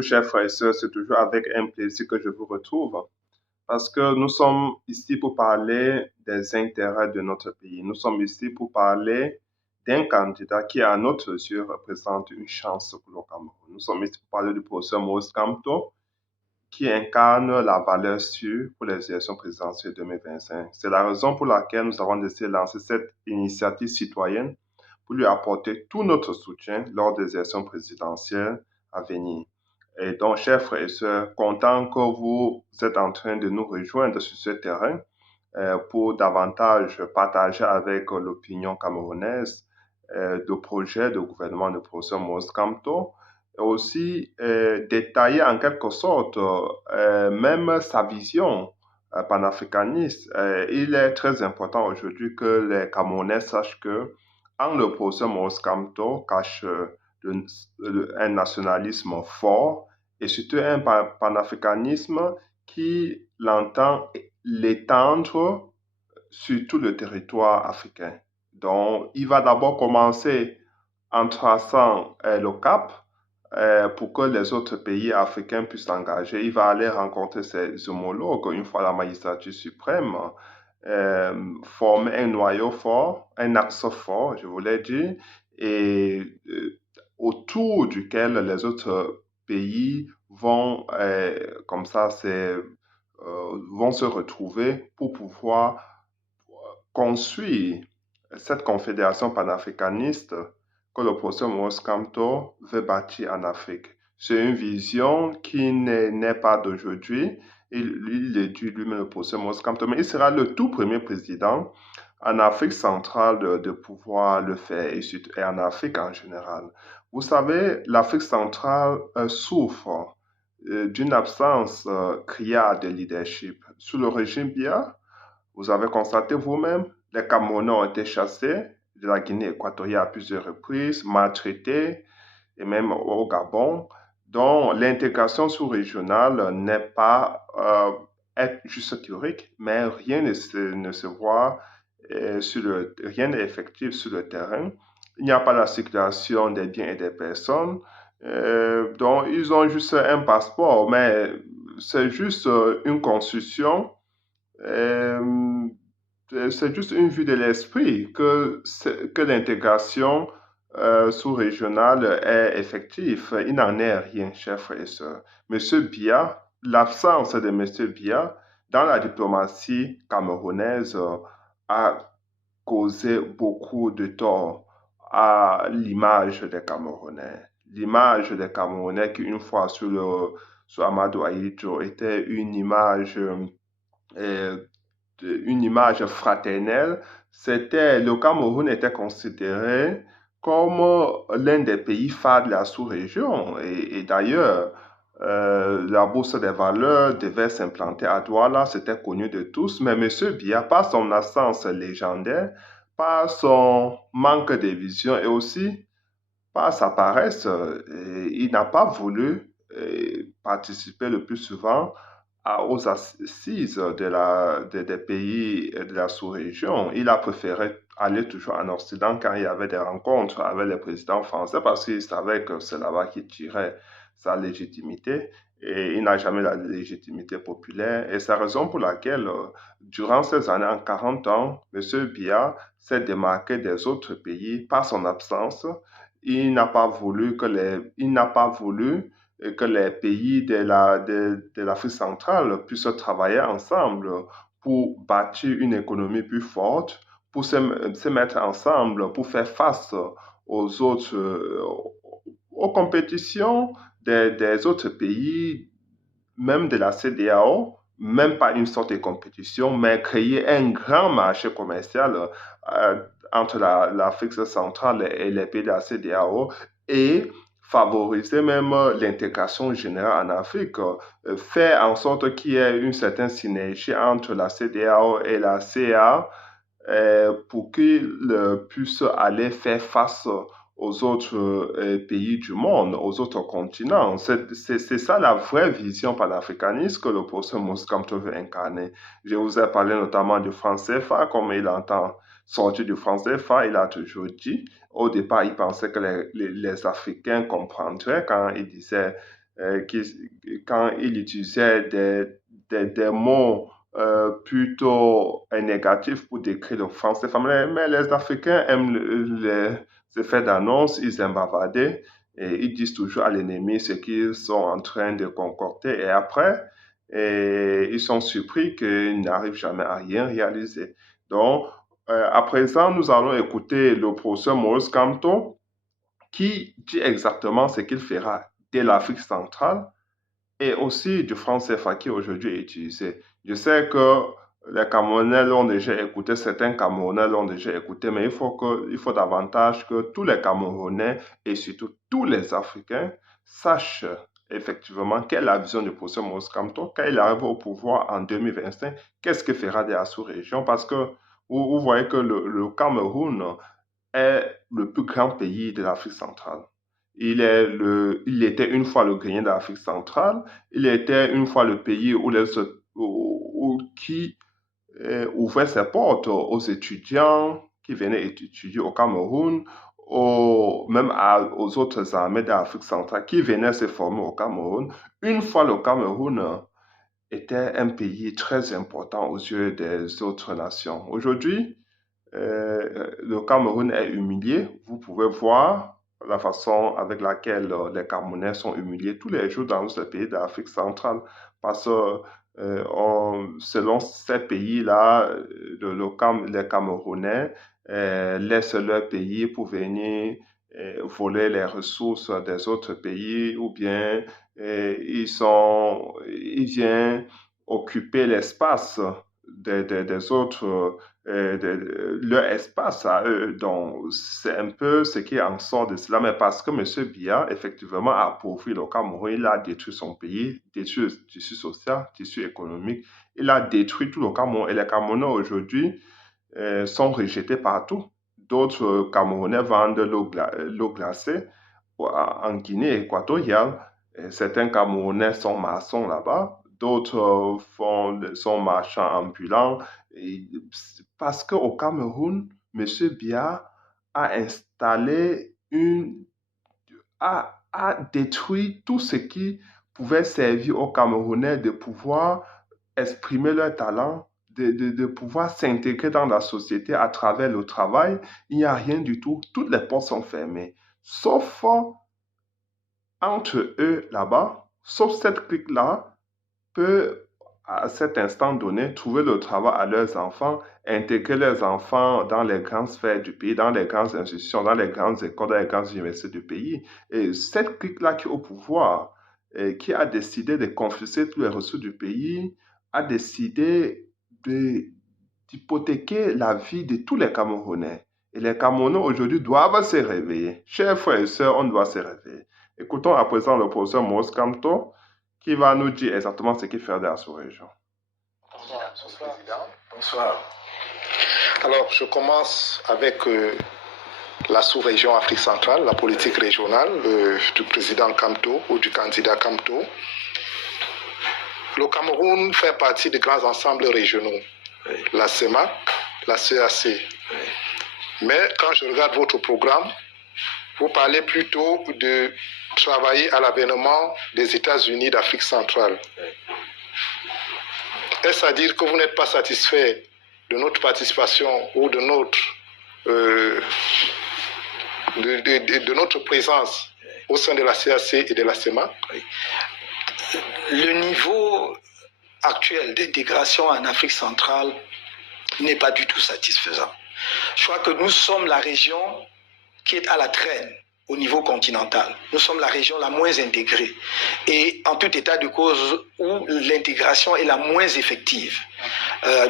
Chers frères et sœurs, c'est toujours avec un plaisir que je vous retrouve parce que nous sommes ici pour parler des intérêts de notre pays. Nous sommes ici pour parler d'un candidat qui, à notre yeux, représente une chance pour le Cameroun. Nous sommes ici pour parler du professeur Maurice Kamto qui incarne la valeur sûre pour les élections présidentielles 2025. C'est la raison pour laquelle nous avons décidé de lancer cette initiative citoyenne pour lui apporter tout notre soutien lors des élections présidentielles à venir. Et donc, chers frères et sœurs, content que vous êtes en train de nous rejoindre sur ce terrain pour davantage partager avec l'opinion camerounaise de projets de gouvernement de professeur Maurice Kamto, et aussi détailler en quelque sorte même sa vision panafricaniste. Il est très important aujourd'hui que les Camerounais sachent que en le professeur Maurice Kamto cache un nationalisme fort et surtout un panafricanisme qui l'entend l'étendre sur tout le territoire africain. Donc, il va d'abord commencer en traçant le cap pour que les autres pays africains puissent s'engager. Il va aller rencontrer ses homologues une fois la magistrature suprême, former un noyau fort, un axe fort, je voulais dire, et autour duquel les autres pays vont, comme ça, vont se retrouver pour pouvoir construire cette confédération panafricaniste que le professeur Maurice Kamto veut bâtir en Afrique. C'est une vision qui n'est pas d'aujourd'hui. Il le dit lui-même, le professeur Maurice Kamto, mais il sera le tout premier président en Afrique centrale de pouvoir le faire et en Afrique en général. Vous savez, l'Afrique centrale souffre d'une absence criarde de leadership. Sous le régime Biya, vous avez constaté vous-même, les Camerounais ont été chassés de la Guinée équatoriale à plusieurs reprises, maltraités, et même au Gabon. Donc, l'intégration sous-régionale n'est pas juste théorique, mais rien ne se voit, rien n'est effectif sur le terrain. Il n'y a pas la circulation des biens et des personnes. Donc, ils ont juste un passeport, mais c'est juste une construction euh, c'est juste une vue de l'esprit que l'intégration sous-régionale est effective. Il n'en est rien, chers frères et sœurs. Monsieur Biya, l'absence de Monsieur Biya dans la diplomatie camerounaise a causé beaucoup de tort à l'image des Camerounais. L'image des Camerounais qui, une fois sur Amadou Ahidjo, était euh, une image fraternelle, le Cameroun était considéré comme l'un des pays phares de la sous-région. Et d'ailleurs, la bourse des valeurs devait s'implanter à Douala, c'était connu de tous, mais M. Biya, par son absence légendaire, par son manque de vision et aussi par sa paresse, il n'a pas voulu participer le plus souvent aux assises des pays de la sous-région. Il a préféré aller toujours en Occident quand il y avait des rencontres avec les présidents français parce qu'il savait que c'est là-bas qu'il tirait sa légitimité et il n'a jamais la légitimité populaire. Et c'est la raison pour laquelle, durant ces années, en 40 ans, M. Biya s'est démarqué des autres pays par son absence. Il n'a pas voulu que les pays de l'Afrique centrale puissent travailler ensemble pour bâtir une économie plus forte, pour se mettre ensemble, pour faire face aux autres, aux compétitions des autres pays, même de la CEDEAO, même pas une sorte de compétition, mais créer un grand marché commercial entre l'Afrique centrale et les pays de la CEDEAO et favoriser même l'intégration générale en Afrique, faire en sorte qu'il y ait une certaine synergie entre la CEDEAO et la CA pour qu'ils puissent aller faire face aux autres pays du monde, aux autres continents. C'est ça la vraie vision panafricaniste que le professeur Moskamto veut incarner. Je vous ai parlé notamment du franc CFA, comme il entend sortir du franc CFA, il a toujours dit. Au départ, il pensait que les Africains comprendraient quand il disait quand il utilisait des mots plutôt négatifs pour décrire le français. Mais les Africains aiment les effets d'annonce, ils aiment bavarder et ils disent toujours à l'ennemi ce qu'ils sont en train de concocter et après, ils sont surpris qu'ils n'arrivent jamais à rien réaliser. Donc, à présent, nous allons écouter le professeur Maurice Kamto qui dit exactement ce qu'il fera de l'Afrique centrale et aussi du franc CFA qui aujourd'hui est utilisé. Je sais que les Camerounais l'ont déjà écouté, certains Camerounais l'ont déjà écouté, mais il faut davantage que tous les Camerounais et surtout tous les Africains sachent effectivement quelle est la vision du professeur Maurice Kamto quand il arrive au pouvoir en 2025, qu'est-ce qu'il fera de la sous-région, parce que vous voyez que le Cameroun est le plus grand pays de l'Afrique centrale. Il était une fois le grenier de l'Afrique centrale. Il était une fois le pays qui ouvrait ses portes aux étudiants qui venaient étudier au Cameroun, même aux autres armées de l'Afrique centrale qui venaient se former au Cameroun. Une fois le Cameroun était un pays très important aux yeux des autres nations. Aujourd'hui, le Cameroun est humilié. Vous pouvez voir la façon avec laquelle les Camerounais sont humiliés tous les jours dans ce pays d'Afrique centrale. Parce que selon ces pays-là, les Camerounais laissent leur pays pour venir voler les ressources des autres pays ou bien ils viennent occuper l'espace des autres leur espace à eux. Donc, c'est un peu ce qui en sort de cela. Mais parce que M. Biya, effectivement, a appauvri le Cameroun, il a détruit son pays, détruit le tissu social, le tissu économique. Il a détruit tout le Cameroun. Et les Camerounais, aujourd'hui, sont rejetés partout. D'autres Camerounais vendent l'eau glacée en Guinée équatoriale. Certains Camerounais sont maçons là-bas. D'autres sont marchands ambulants. Parce qu'au Cameroun, M. Biya a installé a détruit tout ce qui pouvait servir aux Camerounais de pouvoir exprimer leur talent, de pouvoir s'intégrer dans la société à travers le travail. Il n'y a rien du tout. Toutes les portes sont fermées. Sauf entre eux là-bas, sauf cette clique-là, peut à cet instant donné, trouver le travail à leurs enfants, intégrer leurs enfants dans les grandes sphères du pays, dans les grandes institutions, dans les grandes écoles, dans les grandes universités du pays. Et cette clique-là qui est au pouvoir, qui a décidé de confisquer tous les ressources du pays, a décidé d'hypothéquer la vie de tous les Camerounais. Et les Camerounais aujourd'hui doivent se réveiller. Chers frères et sœurs, on doit se réveiller. Écoutons à présent le professeur Maurice Kamto, qui va nous dire exactement ce qu'il fait de la sous-région. Bonsoir. Bonsoir. Alors, je commence avec la sous-région Afrique centrale, la politique régionale du président Kamto ou du candidat Kamto. Le Cameroun fait partie des grands ensembles régionaux, la CEMAC, la CAC. Mais quand je regarde votre programme, vous parlez plutôt de travailler à l'avènement des États-Unis d'Afrique centrale. Est-ce à dire que vous n'êtes pas satisfait de notre participation ou de notre présence au sein de la CAC et de la CEMAC? Le niveau actuel d'intégration en Afrique centrale n'est pas du tout satisfaisant. Je crois que nous sommes la région qui est à la traîne au niveau continental. Nous sommes la région la moins intégrée et en tout état de cause où l'intégration est la moins effective.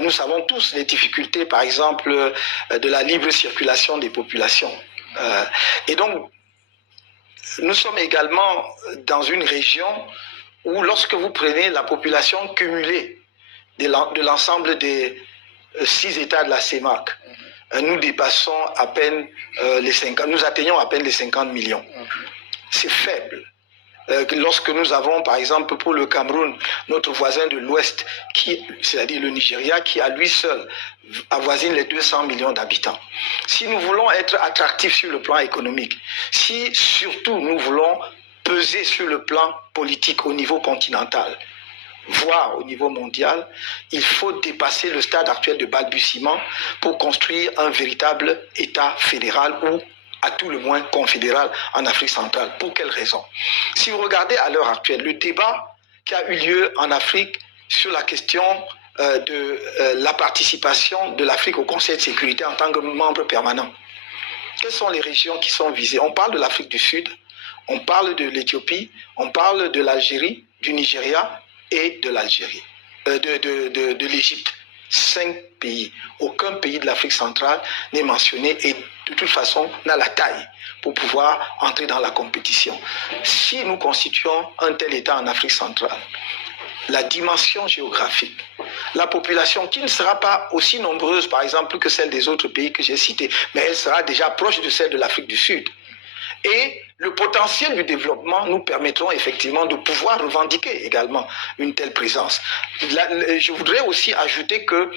Nous savons tous les difficultés, par exemple, de la libre circulation des populations. Et donc, nous sommes également dans une région où lorsque vous prenez la population cumulée de l'ensemble des 6 États de la CEMAC, nous dépassons à peine nous atteignons à peine les 50 millions. C'est faible. Lorsque nous avons, par exemple, pour le Cameroun, notre voisin de l'Ouest, c'est-à-dire le Nigeria, qui à lui seul avoisine les 200 millions d'habitants. Si nous voulons être attractifs sur le plan économique, si surtout nous voulons peser sur le plan politique au niveau continental, voire au niveau mondial, il faut dépasser le stade actuel de balbutiement pour construire un véritable État fédéral ou à tout le moins confédéral en Afrique centrale. Pour quelles raisons? Si vous regardez à l'heure actuelle, le débat qui a eu lieu en Afrique sur la question de la participation de l'Afrique au Conseil de sécurité en tant que membre permanent. Quelles sont les régions qui sont visées? On parle de l'Afrique du Sud, on parle de l'Éthiopie, on parle de l'Algérie, du Nigeria et de l'Algérie, de l'Égypte. 5 pays. Aucun pays de l'Afrique centrale n'est mentionné et de toute façon n'a la taille pour pouvoir entrer dans la compétition. Si nous constituons un tel État en Afrique centrale, la dimension géographique, la population qui ne sera pas aussi nombreuse par exemple que celle des autres pays que j'ai cités, mais elle sera déjà proche de celle de l'Afrique du Sud. Et le potentiel du développement nous permettront effectivement de pouvoir revendiquer également une telle présence. Je voudrais aussi ajouter que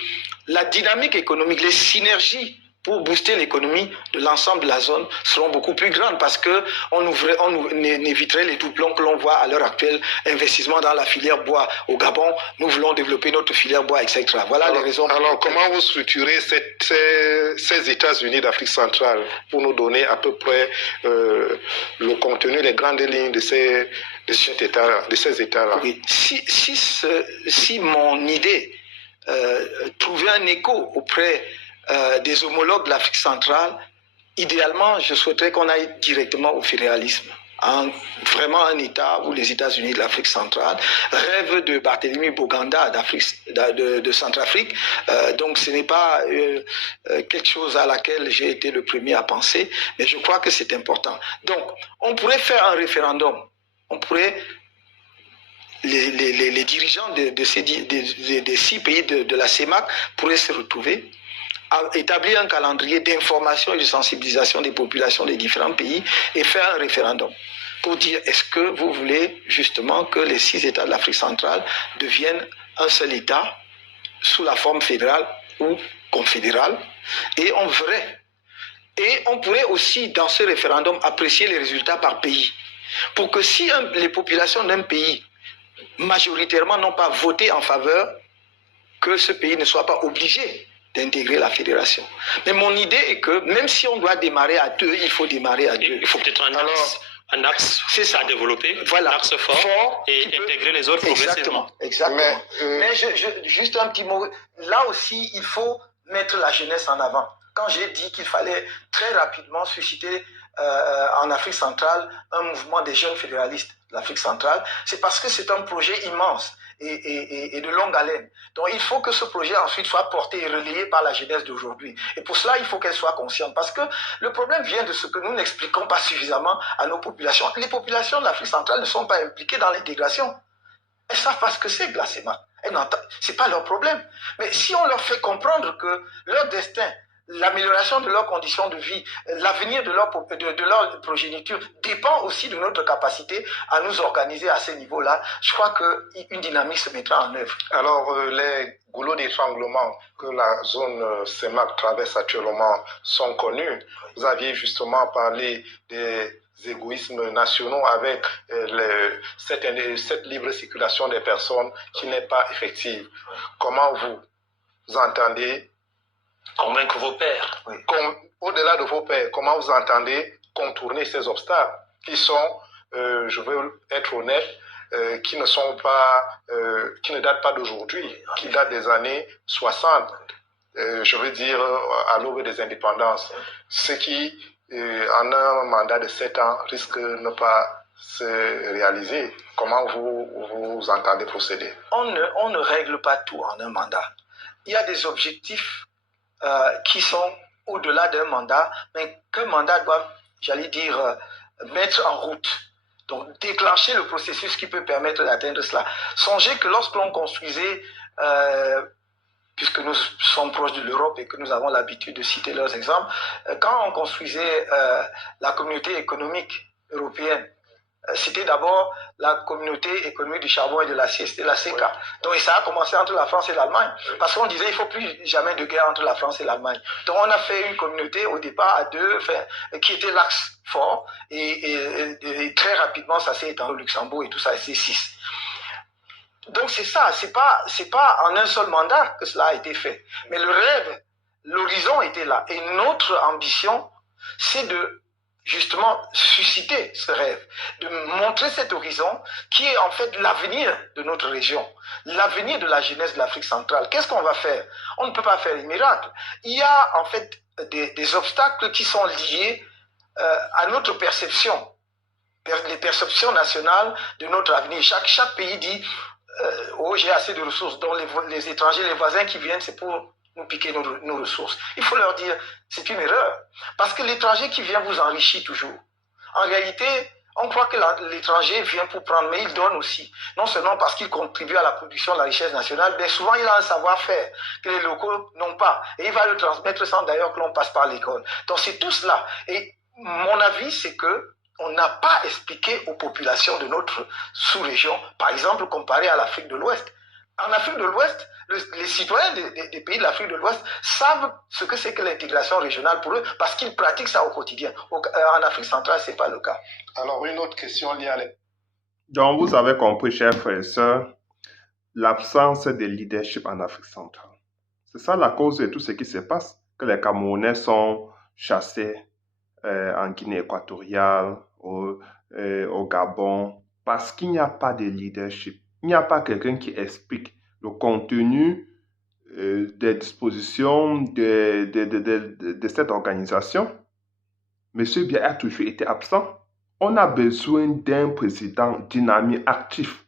la dynamique économique, les synergies pour booster l'économie de l'ensemble de la zone seront beaucoup plus grandes parce qu'on éviterait les doublons que l'on voit à l'heure actuelle, investissement dans la filière bois au Gabon, nous voulons développer notre filière bois, etc. Voilà les raisons. Alors, comment vous structurez ces États-Unis d'Afrique centrale pour nous donner à peu près le contenu, les grandes lignes de ces États-là? Oui. Si mon idée trouvait un écho auprès des homologues de l'Afrique centrale, idéalement, je souhaiterais qu'on aille directement au fédéralisme. Vraiment un État où les États-Unis de l'Afrique centrale rêvent de Barthélemy Boganda de Centrafrique. Donc ce n'est pas quelque chose à laquelle j'ai été le premier à penser, mais je crois que c'est important. Donc on pourrait faire un référendum, on pourrait... Les dirigeants des 6 pays de la CEMAC pourraient se retrouver, établir un calendrier d'information et de sensibilisation des populations des différents pays et faire un référendum pour dire est-ce que vous voulez justement que les 6 États de l'Afrique centrale deviennent un seul État sous la forme fédérale ou confédérale, et on verrait. Et on pourrait aussi dans ce référendum apprécier les résultats par pays pour que si les populations d'un pays majoritairement n'ont pas voté en faveur, que ce pays ne soit pas obligé d'intégrer la fédération. Mais mon idée est que même si on doit démarrer à 2, il faut démarrer à 2. Il faut peut-être un axe à développer, voilà, un axe fort et intégrer les autres progressivement. Exactement. Mais juste un petit mot. Là aussi, il faut mettre la jeunesse en avant. Quand j'ai dit qu'il fallait très rapidement susciter en Afrique centrale un mouvement des jeunes fédéralistes de l'Afrique centrale, c'est parce que c'est un projet immense et de longue haleine. Donc il faut que ce projet ensuite soit porté et relayé par la jeunesse d'aujourd'hui. Et pour cela, il faut qu'elle soit consciente. Parce que le problème vient de ce que nous n'expliquons pas suffisamment à nos populations. Les populations de l'Afrique centrale ne sont pas impliquées dans l'intégration. Elles savent pas ce que c'est que la CEMAC. C'est pas leur problème. Mais si on leur fait comprendre que leur destin, l'amélioration de leurs conditions de vie, l'avenir de leur progéniture dépend aussi de notre capacité à nous organiser à ce niveau-là, je crois qu'une dynamique se mettra en œuvre. Alors, les goulots d'étranglement que la zone CEMAC traverse actuellement sont connus. Vous aviez justement parlé des égoïsmes nationaux avec cette libre circulation des personnes qui n'est pas effective. Comment vous entendez convaincre vos pairs? Oui. Au-delà de vos pairs, comment vous entendez contourner ces obstacles qui sont, je veux être honnête, qui ne datent pas d'aujourd'hui, qui datent des années 60, je veux dire à l'aube des indépendances, ce qui, en un mandat de 7 ans, risque de ne pas se réaliser. Comment vous entendez procéder? On ne règle pas tout en un mandat. Il y a des objectifs qui sont au-delà d'un mandat, mais qu'un mandat doit, j'allais dire, mettre en route. Donc, déclencher le processus qui peut permettre d'atteindre cela. Songez que lorsque l'on construisait, puisque nous sommes proches de l'Europe et que nous avons l'habitude de citer leurs exemples, quand on construisait la communauté économique européenne, c'était d'abord la communauté économique du charbon et de l'acier, c'était la CECA. Donc ça a commencé entre la France et l'Allemagne, parce qu'on disait il ne faut plus jamais de guerre entre la France et l'Allemagne. Donc on a fait une communauté au départ à deux, qui était l'axe fort, et très rapidement ça s'est étendu au Luxembourg et tout ça, et c'est 6. Donc c'est ça, c'est pas en un seul mandat que cela a été fait. Mais le rêve, l'horizon était là. Et notre ambition, c'est de justement susciter ce rêve, de montrer cet horizon qui est en fait l'avenir de notre région, l'avenir de la jeunesse de l'Afrique centrale. Qu'est-ce qu'on va faire? On ne peut pas faire les miracles. Il y a en fait des obstacles qui sont liés à notre perception, les perceptions nationales de notre avenir. Chaque pays dit oh, j'ai assez de ressources, donc les étrangers, les voisins qui viennent, c'est pour nous piquer nos ressources. Il faut leur dire, c'est une erreur. Parce que l'étranger qui vient vous enrichit toujours. En réalité, on croit que l'étranger vient pour prendre, mais il donne aussi. Non seulement parce qu'il contribue à la production de la richesse nationale, mais souvent il a un savoir-faire que les locaux n'ont pas. Et il va le transmettre sans d'ailleurs que l'on passe par l'école. Donc c'est tout cela. Et mon avis, c'est que on n'a pas expliqué aux populations de notre sous-région, par exemple, comparé à l'Afrique de l'Ouest. En Afrique de l'Ouest, les citoyens des pays de l'Afrique de l'Ouest savent ce que c'est que l'intégration régionale pour eux, parce qu'ils pratiquent ça au quotidien. En Afrique centrale, ce n'est pas le cas. Alors, une autre question liée à Donc, vous avez compris, chers frères et sœurs, l'absence de leadership en Afrique centrale. C'est ça la cause de tout ce qui se passe, que les Camerounais sont chassés en Guinée équatoriale, au Gabon, parce qu'il n'y a pas de leadership. Il n'y a pas quelqu'un qui explique le contenu des dispositions de cette organisation. Monsieur Biya a toujours été absent. On a besoin d'un président dynamique, actif,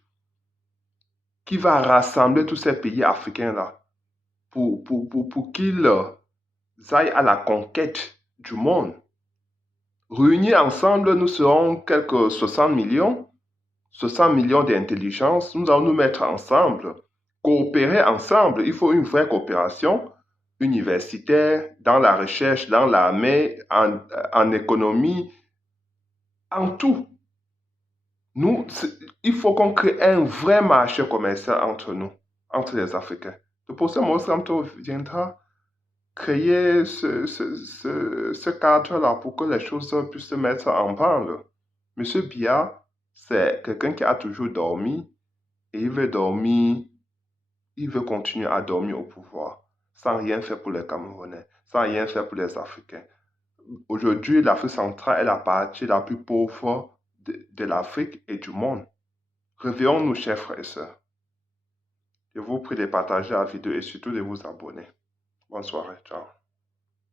qui va rassembler tous ces pays africains-là pour qu'ils aillent à la conquête du monde. Réunis ensemble, nous serons quelques 60 millions d'intelligence. Nous allons nous mettre ensemble, coopérer ensemble. Il faut une vraie coopération universitaire, dans la recherche, dans l'armée, en économie, en tout. Il faut qu'on crée un vrai marché commercial entre nous, entre les Africains. C'est pour ça que Mozambique viendra créer ce cadre-là pour que les choses puissent se mettre en branle. Monsieur Biya, c'est quelqu'un qui a toujours dormi et il veut dormir, il veut continuer à dormir au pouvoir, sans rien faire pour les Camerounais, sans rien faire pour les Africains. Aujourd'hui, l'Afrique centrale est la partie la plus pauvre de l'Afrique et du monde. Réveillons-nous, chers frères et sœurs. Je vous prie de partager la vidéo et surtout de vous abonner. Bonne soirée, ciao.